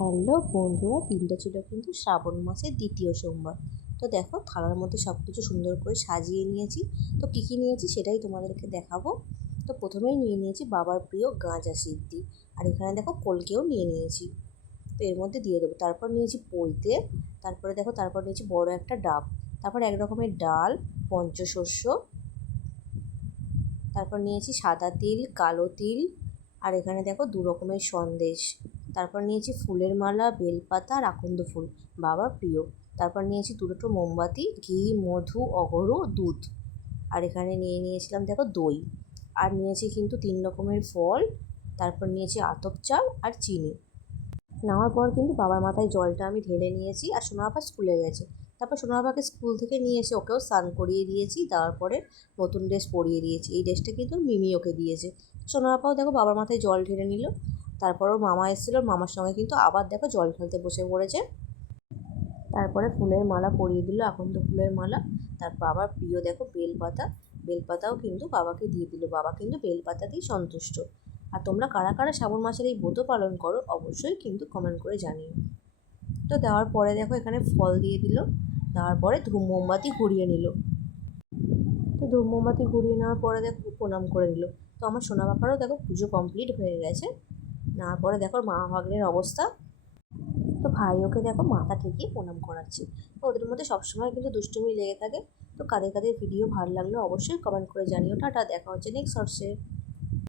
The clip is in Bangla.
হ্যালো বন্ধুরা, দিনটা ছিল কিন্তু শ্রাবণ মাসের দ্বিতীয় সোমবার। তো দেখো থালার মধ্যে সব কিছু সুন্দর করে সাজিয়ে নিয়েছি। তো কী কী নিয়েছি সেটাই তোমাদেরকে দেখাবো। তো প্রথমেই নিয়ে নিয়েছি বাবার প্রিয় গাঁজা সিদ্ধি, আর এখানে দেখো কলকেও নিয়ে নিয়েছি। তো এর মধ্যে দিয়ে দেবো। তারপর নিয়েছি পৈতে, তারপরে দেখো তারপর নিয়েছি বড় একটা ডাব, তারপর এক রকমের ডাল, পঞ্চশস্য, তারপর নিয়েছি সাদা তিল, কালো তিল, আর এখানে দেখো দু রকমের সন্দেশ। তারপর নিয়েছি ফুলের মালা, বেলপাতা আর আকন্দ ফুল, বাবার প্রিয়। তারপর নিয়েছি দুটো মোমবাতি, ঘি, মধু, অগরু, দুধ, আর এখানে নিয়ে নিয়েছিলাম দেখো দই, আর নিয়েছি কিন্তু 3 রকমের ফল। তারপর নিয়েছি আতপ চাল আর চিনি। নেওয়ার পর কিন্তু বাবার মাথায় জলটা আমি ঢেলে নিয়েছি, আর সোনা বাবা স্কুলে গেছে। তারপর সোনা বাবাকে স্কুল থেকে নিয়ে এসে ওকেও স্নান করিয়ে দিয়েছি, দেওয়ার পরে নতুন ড্রেস পরিয়ে দিয়েছি। এই ড্রেসটা কিন্তু মিমি ওকে দিয়েছে। সোনা বাবাও দেখো বাবার মাথায় জল ঢেলে নিল। তারপর ওর মামা এসেছিলো, মামার সঙ্গে কিন্তু আবার দেখো জল ঢালতে বসে পড়েছে। তারপরে ফুলের মালা পরিয়ে দিল, আকন্দ ফুলের মালা। তার বাবার প্রিয় দেখো বেলপাতা, বেলপাতাও কিন্তু বাবাকে দিয়ে দিল। বাবা কিন্তু বেলপাতাতেই সন্তুষ্ট। আর তোমরা কারা কারা শ্রাবণ মাসের এই ব্রত পালন করো অবশ্যই কিন্তু কমেন্ট করে জানিও। তো দেওয়ার পরে দেখো এখানে ফল দিয়ে দিল, দেওয়ার পরে ধূপ মোমবাতি ঘুরিয়ে নিল। তো ধূপ মোমবাতি ঘুরিয়ে নেওয়ার পরে দেখো প্রণাম করে নিল। তো আমার সোনা বাবারও দেখো পুজো কমপ্লিট হয়ে গেছে। নেওয়ার পরে দেখো মা ভাগ্নের অবস্থা। তো ভাই ওকে দেখো মাথা ঠেকিয়ে প্রণাম করাচ্ছে। তো ওদের মধ্যে সবসময় কিন্তু দুষ্টুমি লেগে থাকে। তো কাদের কাদের ভিডিও ভালো লাগলো অবশ্যই কমেন্ট করে জানিও। টাটা, দেখা হচ্ছে নেক্সট শর্টসে।